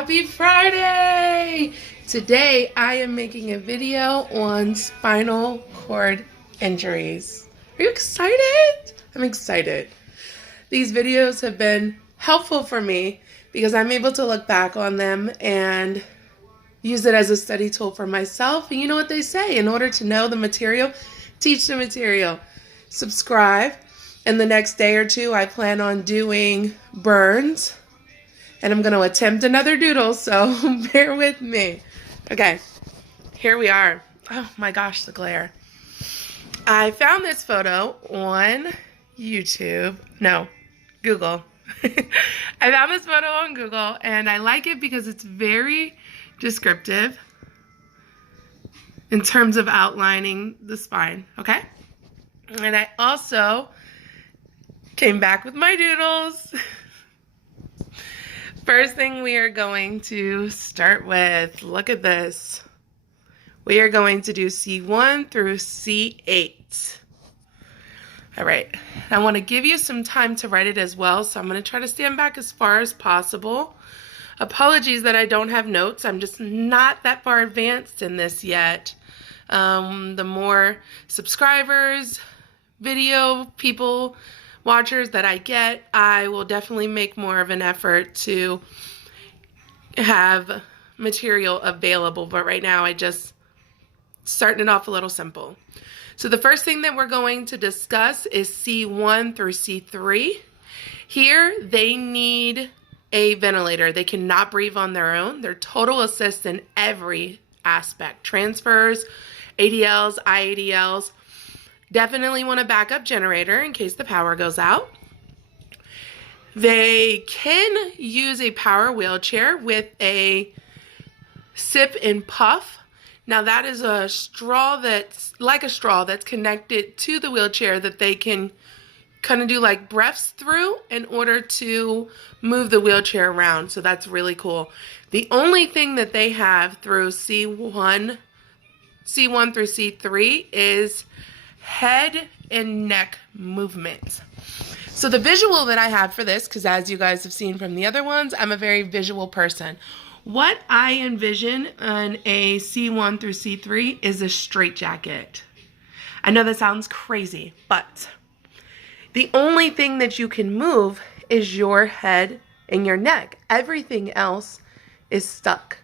Happy Friday! Today I am making a video on spinal cord injuries. Are you excited? I'm excited. These videos have been helpful for me because I'm able to look back on them and use it as a study tool for myself. And you know what they say, in order to know the material, teach the material. Subscribe. And the next day or two I plan on doing burns. And I'm going to attempt another doodle, so bear with me. Okay, here we are. Oh my gosh, the glare. I found this photo on YouTube. No, Google. I found this photo on Google, and I like it because it's very descriptive in terms of outlining the spine, okay? And I also came back with my doodles. First thing we are going to start with, look at this. We are going to do C1 through C8. All right, I want to give you some time to write it as well, so I'm going to try to stand back as far as possible. Apologies that I don't have notes. I'm just not that far advanced in this yet. The more subscribers, video people, watchers that I get, I will definitely make more of an effort to have material available. But right now, I just starting it off a little simple. So the first thing that we're going to discuss is C1 through C3. Here, they need a ventilator. They cannot breathe on their own. They're total assist in every aspect. Transfers, ADLs, IADLs. Definitely want a backup generator in case the power goes out. They can use a power wheelchair with a sip and puff. Now that is a straw that's like a straw that's connected to the wheelchair that they can kind of do like breaths through in order to move the wheelchair around. So that's really cool. The only thing that they have through C1 through C3 is head and neck movements. So the visual that I have for this, because as you guys have seen from the other ones, I'm a very visual person. What I envision in a C1 through C3 is a straitjacket. I know that sounds crazy, but the only thing that you can move is your head and your neck. Everything else is stuck.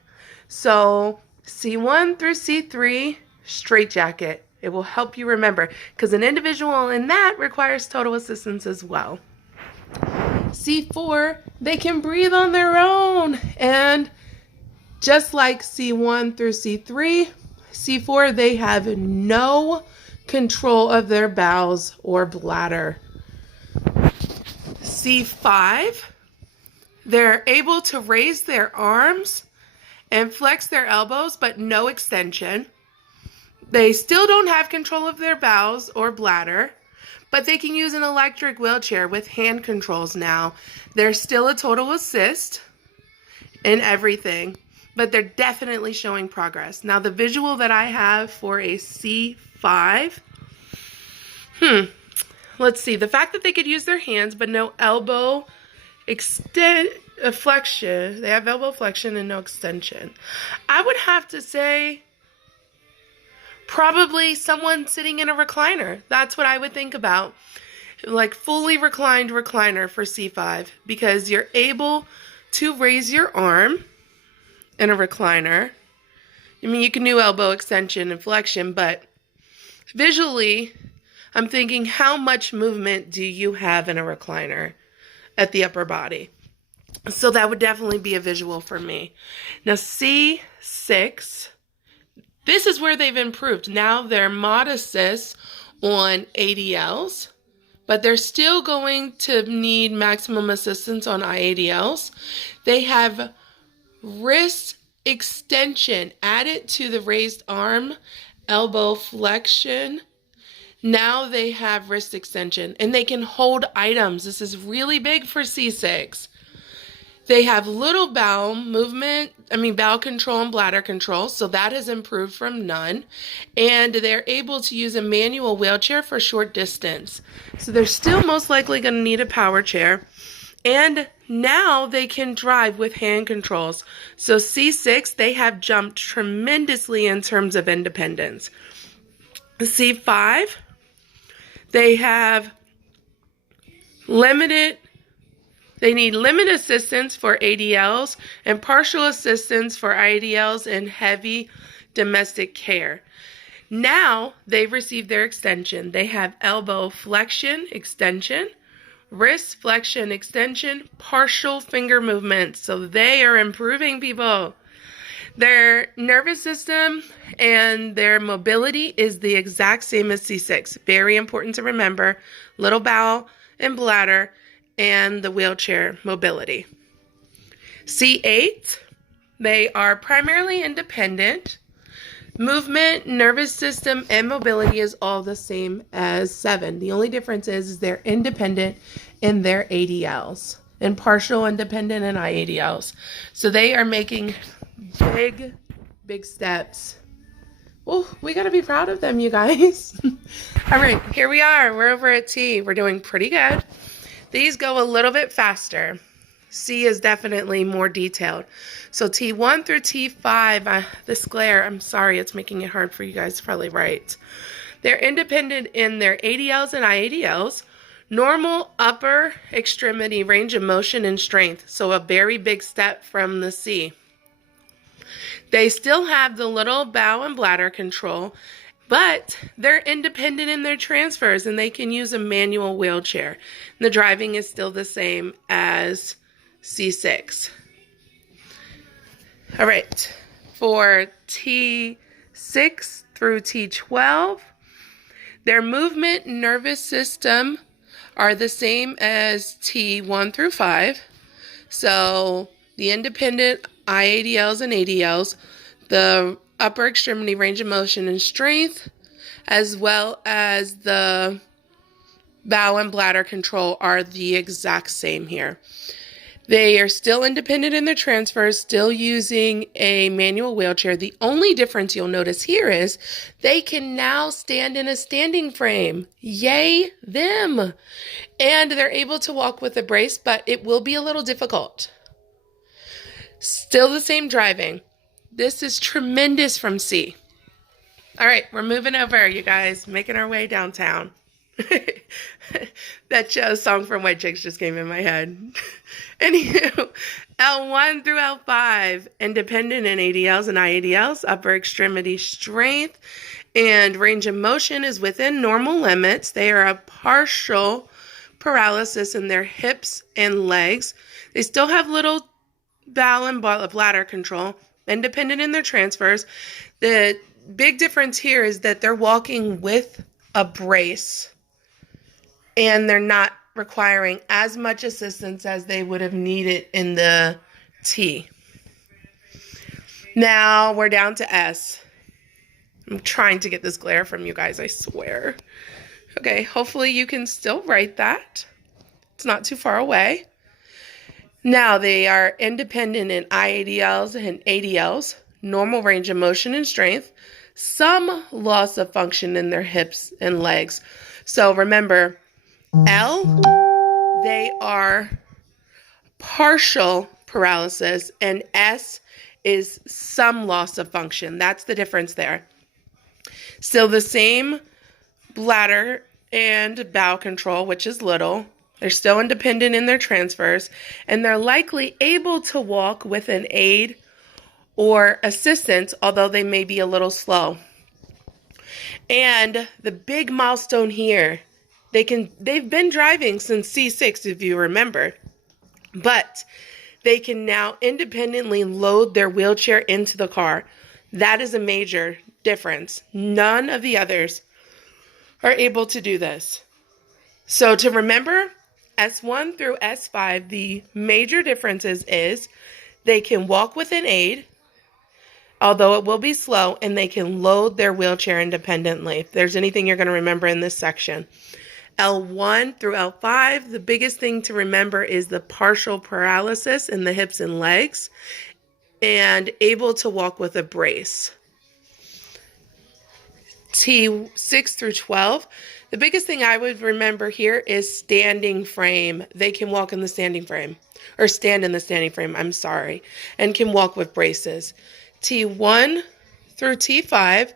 So C1 through C3, straitjacket. It will help you remember, because an individual in that requires total assistance as well. C4, they can breathe on their own. And just like C1 through C3, C4, they have no control of their bowels or bladder. C5, they're able to raise their arms and flex their elbows, but no extension. They still don't have control of their bowels or bladder, but they can use an electric wheelchair with hand controls now. They're still a total assist in everything, but they're definitely showing progress. Now, the visual that I have for a C5, let's see. The fact that they could use their hands, but no elbow flexion. They have elbow flexion and no extension. I would have to say probably someone sitting in a recliner. That's what I would think about. Like fully reclined recliner for C5, because you're able to raise your arm in a recliner. I mean, you can do elbow extension and flexion, but visually, I'm thinking, how much movement do you have in a recliner at the upper body? So that would definitely be a visual for me. Now, C6, this is where they've improved. Now they're mod assists on ADLs, but they're still going to need maximum assistance on IADLs. They have wrist extension added to the raised arm, elbow flexion. Now they have wrist extension, and they can hold items. This is really big for C6. They have little bowel movement, bowel control and bladder control, so that has improved from none. And they're able to use a manual wheelchair for short distance. So they're still most likely going to need a power chair. And Now they can drive with hand controls. So C6, they have jumped tremendously in terms of independence. C5, they have they need limited assistance for ADLs and partial assistance for IDLs and heavy domestic care. Now they've received their extension. They have elbow flexion, extension, wrist flexion, extension, partial finger movements. So they are improving, people. Their nervous system and their mobility is the exact same as C6. Very important to remember. Little bowel and bladder and the wheelchair mobility. C8, they are primarily independent. Movement, nervous system, and mobility is all the same as 7. The only difference is they're independent in their ADLs and partial independent in IADLs. So they are making big steps. Oh, we got to be proud of them, you guys. All right, here we are. We're over at T. We're doing pretty good. These go a little bit faster. C is definitely more detailed. So T1 through T5, this glare, I'm sorry, it's making it hard for you guys to probably write. They're independent in their ADLs and IADLs, normal upper extremity range of motion and strength. So a very big step from the C. They still have the little bowel and bladder control, but they're independent in their transfers and they can use a manual wheelchair. And the driving is still the same as C6. All right, for T6 through T12, their movement, nervous system are the same as T1 through 5. So the independent IADLs and ADLs, the upper extremity range of motion and strength, as well as the bowel and bladder control are the exact same here. They are still independent in their transfers, still using a manual wheelchair. The only difference you'll notice here is they can now stand in a standing frame. Yay them! And they're able to walk with a brace, but it will be a little difficult. Still the same driving. This is tremendous from C. All right, we're moving over, you guys, making our way downtown. That song from White Chicks just came in my head. Anywho, L1 through L5, independent in ADLs and IADLs, upper extremity strength and range of motion is within normal limits. They are a partial paralysis in their hips and legs. They still have little bowel and bladder control, independent in their transfers. The big difference here is that they're walking with a brace and they're not requiring as much assistance as they would have needed in the T. Now we're down to S. I'm trying to get this glare from you guys, I swear. Okay, hopefully you can still write that. It's not too far away. Now they are independent in IADLs and ADLs, normal range of motion and strength, some loss of function in their hips and legs. So remember, L, they are partial paralysis, and S is some loss of function. That's the difference there. Still the same bladder and bowel control, which is little. They're still independent in their transfers, and they're likely able to walk with an aid or assistance, although they may be a little slow. And the big milestone here, they've been driving since C6, if you remember, but they can now independently load their wheelchair into the car. That is a major difference. None of the others are able to do this. So to remember, S1 through S5, the major differences is they can walk with an aid, although it will be slow, and they can load their wheelchair independently. If there's anything you're going to remember in this section. L1 through L5, the biggest thing to remember is the partial paralysis in the hips and legs and able to walk with a brace. T6 through 12, the biggest thing I would remember here is standing frame. They can walk in the standing frame. or stand in the standing frame, I'm sorry, and can walk with braces. T1 through T5,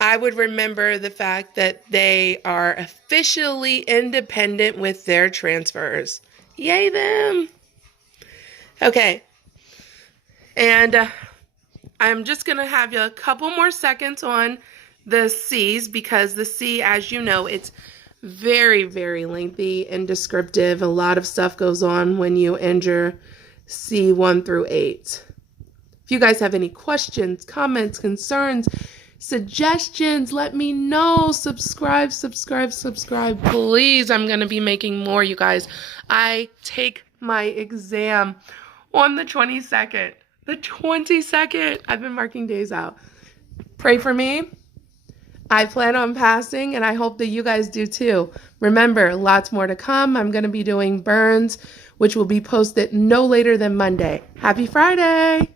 I would remember the fact that they are officially independent with their transfers. Yay them! Okay, and I'm just going to have you a couple more seconds on the C's because the C, as you know, it's very, very lengthy and descriptive. A lot of stuff goes on when you injure C1 through 8. If you guys have any questions, comments, concerns, suggestions, let me know. Subscribe, please. I'm going to be making more, you guys. I take my exam on the 22nd. The 22nd. I've been marking days out. Pray for me. I plan on passing, and I hope that you guys do too. Remember, lots more to come. I'm going to be doing burns, which will be posted no later than Monday. Happy Friday!